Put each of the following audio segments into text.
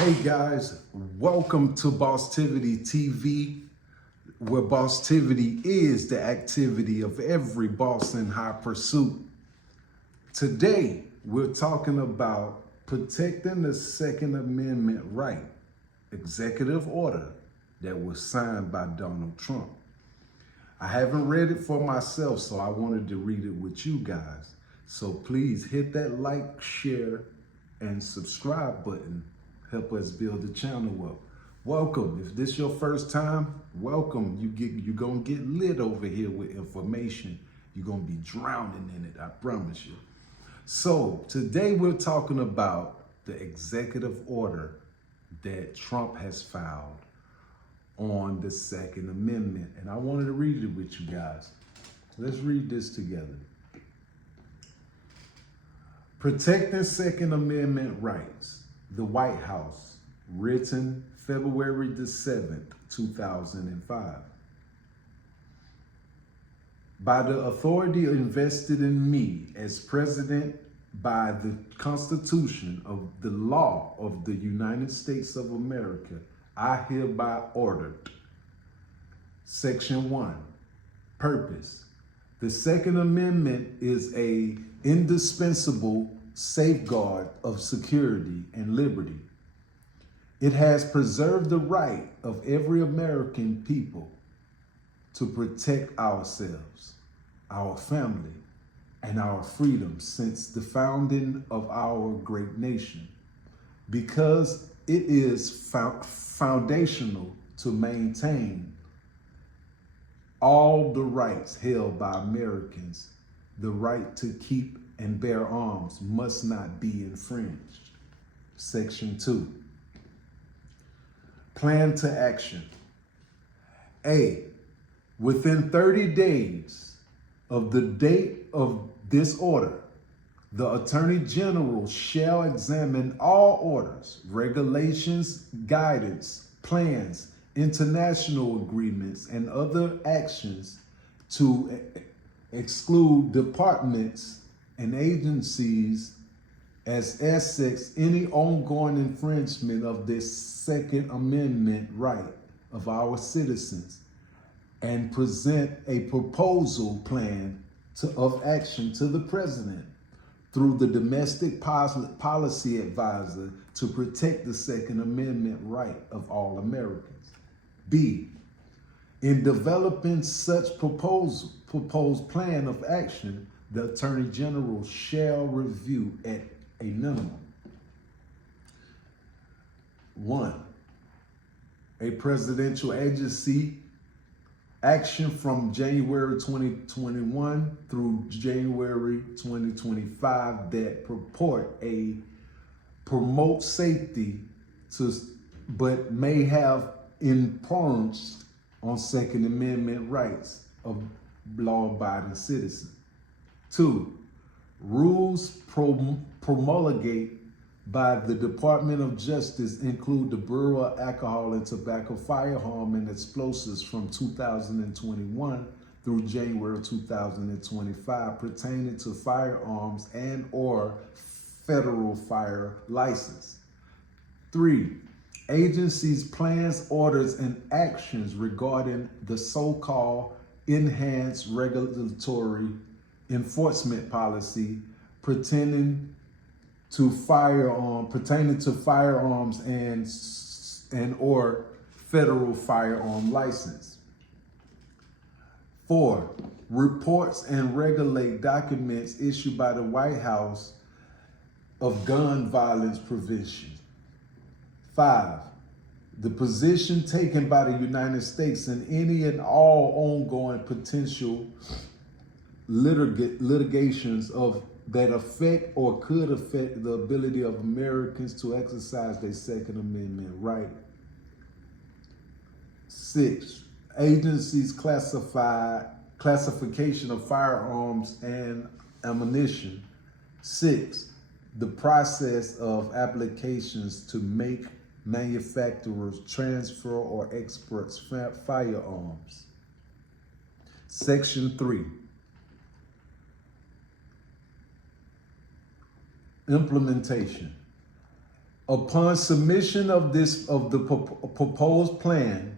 Hey guys, welcome to Bosstivity TV, where Bosstivity is the activity of every boss in high pursuit. Today, we're talking about protecting the Second Amendment right, executive order that was signed by Donald Trump. I haven't read it for myself, so I wanted to read it with you guys. So please hit that like, share, and subscribe button. Help us build the channel up. Welcome. If this your first time, welcome. You're gonna get lit over here with information. You're gonna be drowning in it, I promise you. So today we're talking about the executive order that Trump has filed on the Second Amendment. And I wanted to read it with you guys. Let's read this together. Protecting Second Amendment rights. The White House, written February the 7th, 2005. By the authority invested in me as president by the Constitution of the law of the United States of America, I hereby ordered. Section 1, purpose. The Second Amendment is an indispensable safeguard of security and liberty. It has preserved the right of every American people to protect ourselves, our family, and our freedom since the founding of our great nation, because it is foundational to maintain all the rights held by Americans. The right to keep and bear arms must not be infringed. Section 2. Plan to action. A. Within 30 days of the date of this order, the Attorney General shall examine all orders, regulations, guidance, plans, international agreements, and other actions to exclude departments and agencies as Essex any ongoing infringement of this Second Amendment right of our citizens, and present a proposal plan of action to the President through the Domestic Policy Advisor to protect the Second Amendment right of all Americans. B. In developing such proposed plan of action, the Attorney General shall review at a minimum. 1. A presidential agency action from January 2021 through January 2025 that promote safety but may have influence on Second Amendment rights of law-abiding citizens. 2. Rules promulgated by the Department of Justice include the Bureau of Alcohol and Tobacco, Firearm, and Explosives from 2021 through January 2025 pertaining to firearms and or federal fire license. 3. Agencies' plans, orders, and actions regarding the so-called enhanced regulatory enforcement policy pertaining to firearms and or federal firearm license. 4. Reports and regulate documents issued by the White House of gun violence prevention. 5. The position taken by the United States in any and all ongoing potential litigations that affect or could affect the ability of Americans to exercise their Second Amendment right. 6. Agencies' classification of firearms and ammunition. 6. The process of applications to make, manufacturers, transfer, or export firearms. Section 3. Implementation. Upon submission of the proposed plan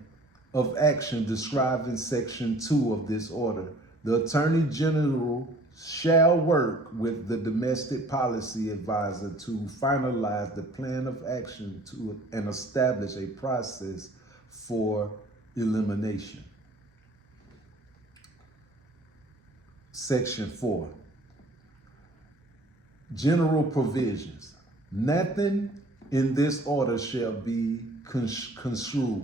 of action described in Section 2 of this order, the Attorney General shall work with the domestic policy advisor to finalize the plan of action and establish a process for elimination. Section 4. General provisions. Nothing in this order shall be construed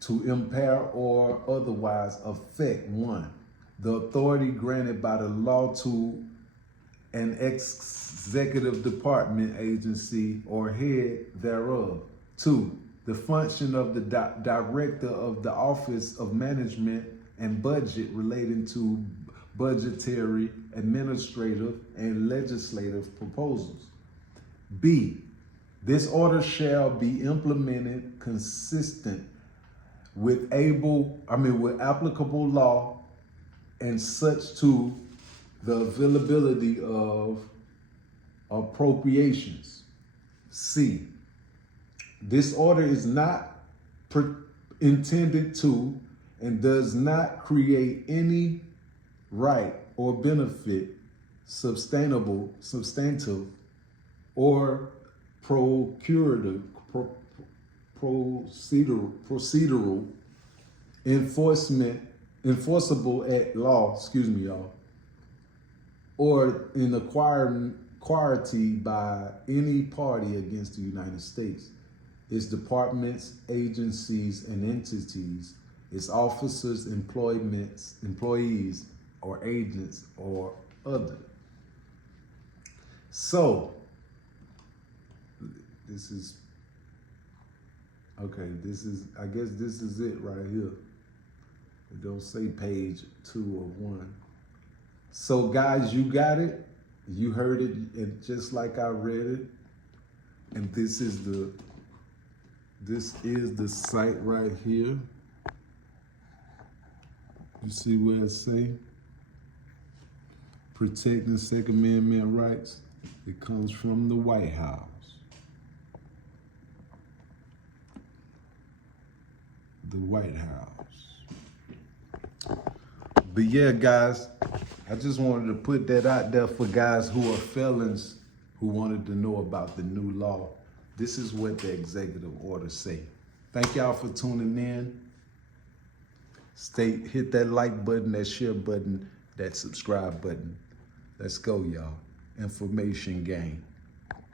to impair or otherwise affect 1. The authority granted by the law to an executive department, agency, or head thereof. 2. The function of the director of the Office of Management and Budget relating to budgetary, administrative, and legislative proposals. B. This order shall be implemented consistent with applicable law and such to the availability of appropriations. C. This order is not intended to and does not create any right or benefit, substantive, or procedural enforceable at law, or in equality by any party against the United States, its departments, agencies, and entities, its officers, employees, or agents, or other. So, I guess this is it right here. It don't say page 2 of 1. So guys, you got it. You heard it just like I read it. And this is the site right here. You see where it say protecting Second Amendment rights? It comes from the White House. The White House. But yeah, guys, I just wanted to put that out there for guys who are felons who wanted to know about the new law. This is what the executive order say. Thank y'all for tuning in. Hit that like button, that share button, that subscribe button. Let's go, y'all. Information gain.